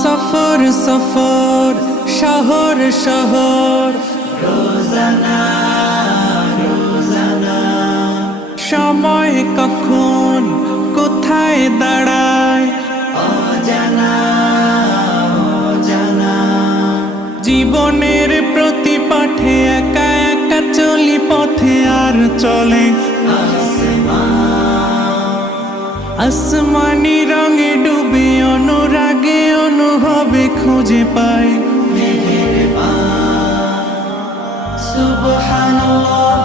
সফর সফর শহর শহর রোজানা রোজানা সময় কখন কোথায় দাঁড়ায় অজানা অজানা জীবনের প্রতি পাঠে একা একা চলি পথে আর চলে আসমানি রঙে ডুবে অনুরাগে অনুভবে খুঁজে পাই সুবহানাল্লাহ